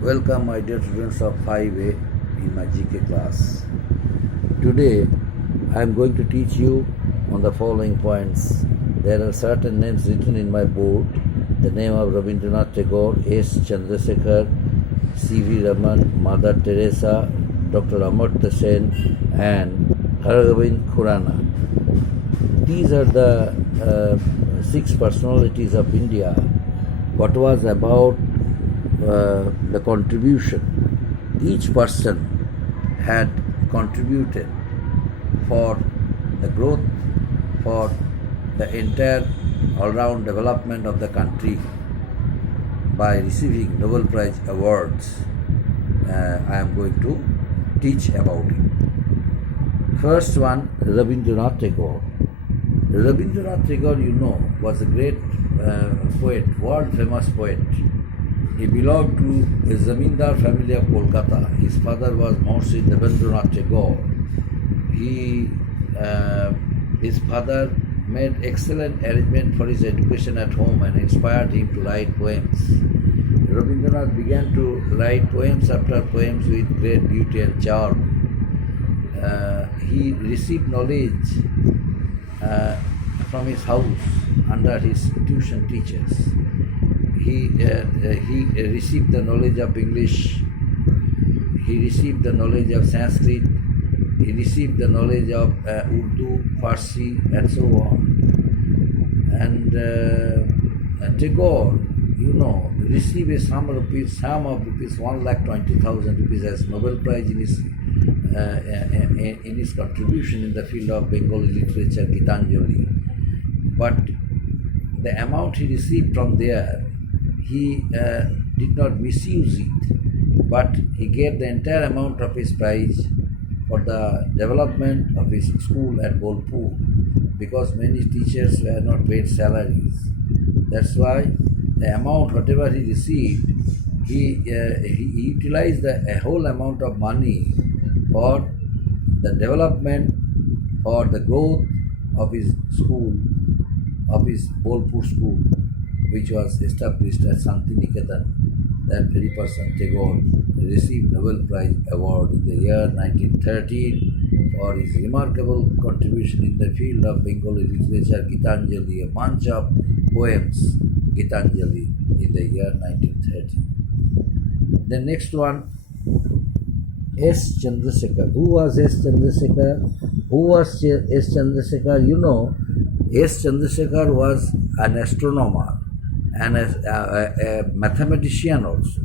Welcome, my dear students of 5A in my GK class. Today, I am going to teach you on the following points. There are certain names written in my board. The name of Rabindranath Tagore, S. Chandrasekhar, C.V. Raman, Mother Teresa, Dr. Amartya Sen, and Hargobind Khurana. These are the 6 personalities of India. What was about the contribution. Each person had contributed for the growth, for the entire all-round development of the country by receiving Nobel Prize awards. I am going to teach about it. First one, Rabindranath Tagore. Rabindranath Tagore, was a great poet, world-famous poet. He belonged to a Zamindar family of Kolkata. His father was Mahorshi Devendranath Tagore. His father made excellent arrangement for his education at home and inspired him to write poems. Rabindranath began to write poems after poems with great beauty and charm. He received knowledge from his house under his tuition teachers. He received the knowledge of English, he received the knowledge of Sanskrit, he received the knowledge of Urdu, Farsi, and so on. And Tagore, received a sum of rupees 1,20,000 rupees as Nobel Prize in his contribution in the field of Bengali literature, Gitanjali. But the amount he received from there, he did not misuse it, but he gave the entire amount of his prize for the development of his school at Bolpur, because many teachers were not paid salaries. That's why the amount, whatever he received, he utilized the whole amount of money for the development, for the growth of his school, of his Bolpur school, which was established at Santiniketan. That very person, Tagore, received Nobel Prize Award in the year 1913 for his remarkable contribution in the field of Bengali literature, Gitanjali, a bunch of poems, Gitanjali, in the year 1930. The next one, S. Chandrasekhar. Who was S. Chandrasekhar? Who was S. Chandrasekhar? S. Chandrasekhar was an astronomer and a mathematician also.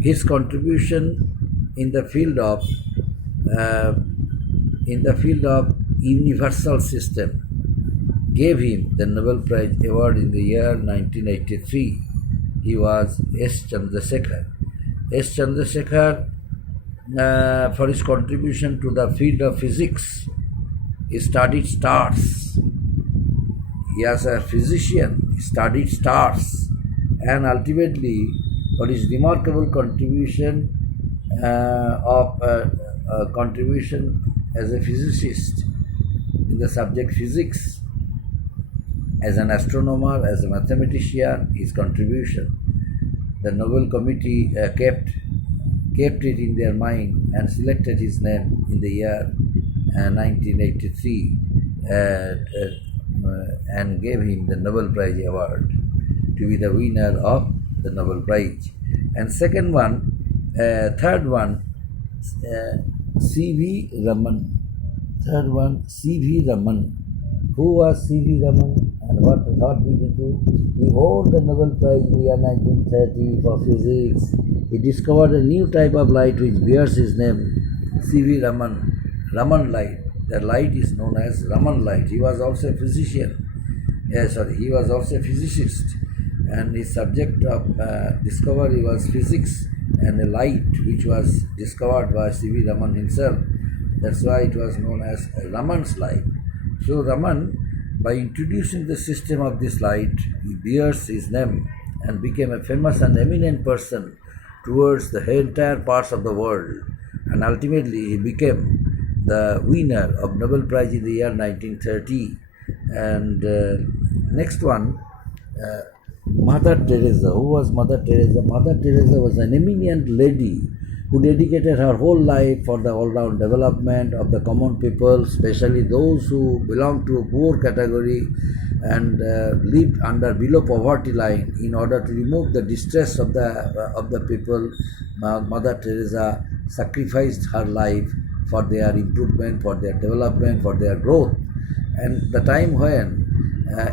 His contribution in the field of universal system gave him the Nobel Prize Award in the year 1983. He was S. Chandrasekhar. S. Chandrasekhar, for his contribution to the field of physics, he studied stars. He was a physician, he studied stars, and ultimately, for his remarkable contribution contribution as a physicist in the subject physics, as an astronomer, as a mathematician, his contribution, the Nobel Committee kept it in their mind and selected his name in the year 1983 and gave him the Nobel Prize Award to be the winner of the Nobel Prize. And third one, C.V. Raman. Third one, C.V. Raman. Who was C.V. Raman and what did he do? He won the Nobel Prize in the year 1930 for physics. He discovered a new type of light which bears his name, C.V. Raman, Raman light. The light is known as Raman light. He was also a physician. He was also a physicist, and his subject of discovery was physics and a light which was discovered by C.V. Raman himself. That's why it was known as Raman's light. So Raman, by introducing the system of this light, he bears his name and became a famous and eminent person towards the entire parts of the world. And ultimately he became the winner of Nobel Prize in the year 1930. And next one, Mother Teresa. Who was Mother Teresa? Mother Teresa was an eminent lady who dedicated her whole life for the all-round development of the common people, especially those who belonged to a poor category and lived under below poverty line. In order to remove the distress of the people, Mother Teresa sacrificed her life for their improvement, for their development, for their growth. And the time when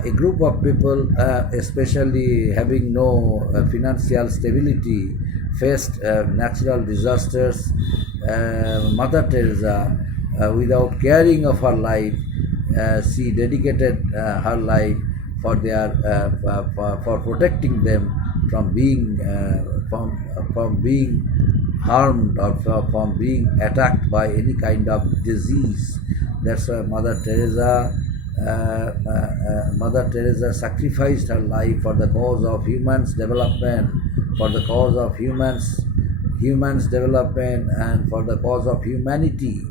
a group of people, especially having no financial stability, faced natural disasters. Mother Teresa, without caring of her life, she dedicated her life for for protecting them from being from being harmed or from being attacked by any kind of disease. That's why Mother Teresa sacrificed her life for the cause of humans' development, for the cause of humans' development, and for the cause of humanity.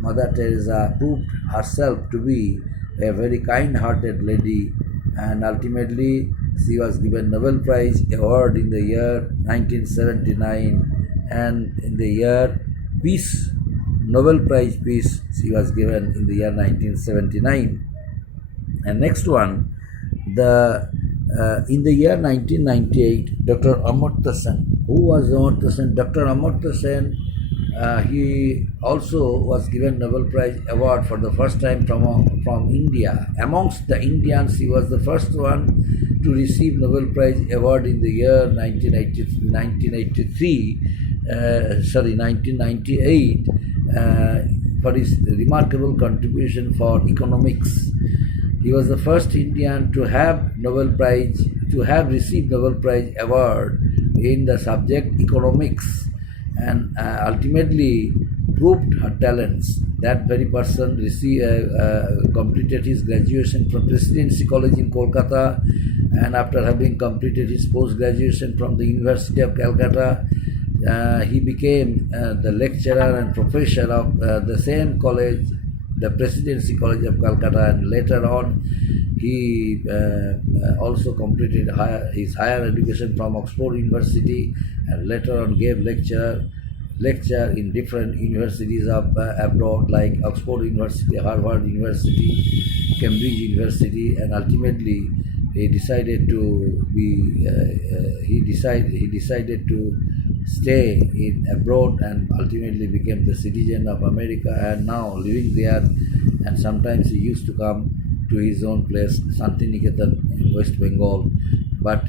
Mother Teresa proved herself to be a very kind-hearted lady, and ultimately she was given Nobel Prize award in the year 1979, and in the year Peace, Nobel Prize Peace, she was given in the year 1979. And next one, the in the year 1998, Dr. Amartya Sen. Who was Amartya Sen? Dr. Amartya Sen, he also was given Nobel Prize award for the first time from India. Amongst the Indians, he was the first one to receive Nobel Prize award in the year 1998, for his remarkable contribution for economics. He was the first Indian to have received Nobel Prize award in the subject economics, and ultimately proved her talents. That very person completed his graduation from Presidency College in Kolkata, and after having completed his post-graduation from the University of Calcutta, he became the lecturer and professor of the same college, the Presidency College of Calcutta, and later on he also completed his higher education from Oxford University, and later on gave lecture in different universities of abroad like Oxford University, Harvard University, Cambridge University, and ultimately he decided to stay in abroad, and ultimately became the citizen of America, and now living there. And sometimes he used to come to his own place, Santiniketan in West Bengal. But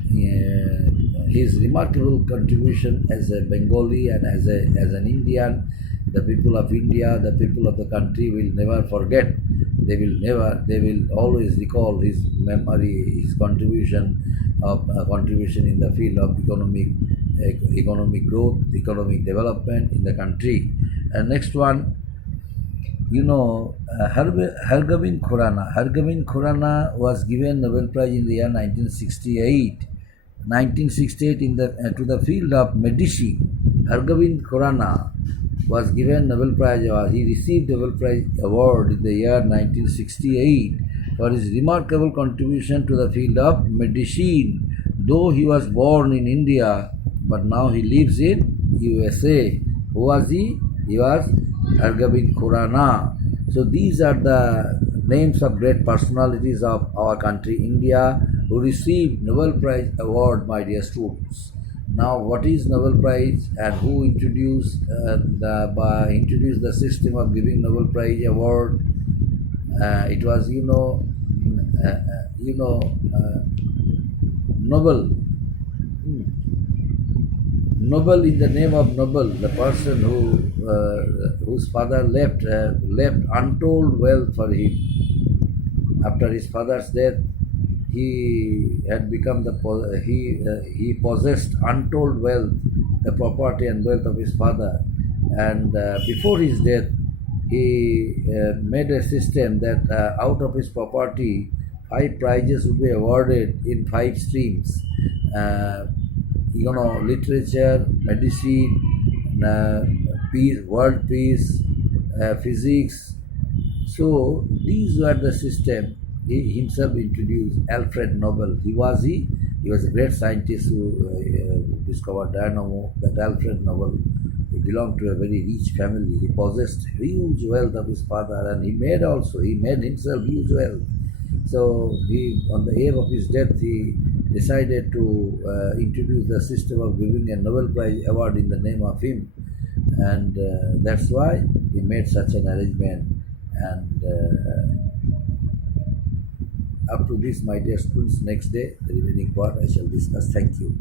his remarkable contribution as a Bengali and as an Indian, the people of India, the people of the country will never forget. They will always recall his memory, his contribution in the field of economic growth, economic development in the country. And next one, Hargobind Khurana. Hargobind Khurana was given Nobel Prize in the year 1968. 1968 to the field of medicine. Hargobind Khurana was given Nobel Prize award. He received Nobel Prize award in the year 1968 for his remarkable contribution to the field of medicine. Though he was born in India, but now he lives in USA. Who was he? He was Hargobind Khurana. So these are the names of great personalities of our country, India, who received Nobel Prize award, my dear students. Now, what is Nobel Prize and who introduced the system of giving Nobel Prize award? It was, Nobel. Nobel, in the name of Nobel, the person whose father left untold wealth for him. After his father's death, he had become he possessed untold wealth, the property and wealth of his father. And before his death, he made a system that out of his property, 5 prizes would be awarded in 5 streams. Literature, medicine, peace, world peace, physics. So these were the system he himself introduced. Alfred Nobel. He was He was a great scientist who discovered dynamo, that Alfred Nobel. He belonged to a very rich family. He possessed huge wealth of his father, and he made himself huge wealth. So he, on the eve of his death, he decided to introduce the system of giving a Nobel Prize award in the name of him, and that's why he made such an arrangement. And up to this, my dear students, next day, the remaining part I shall discuss. Thank you.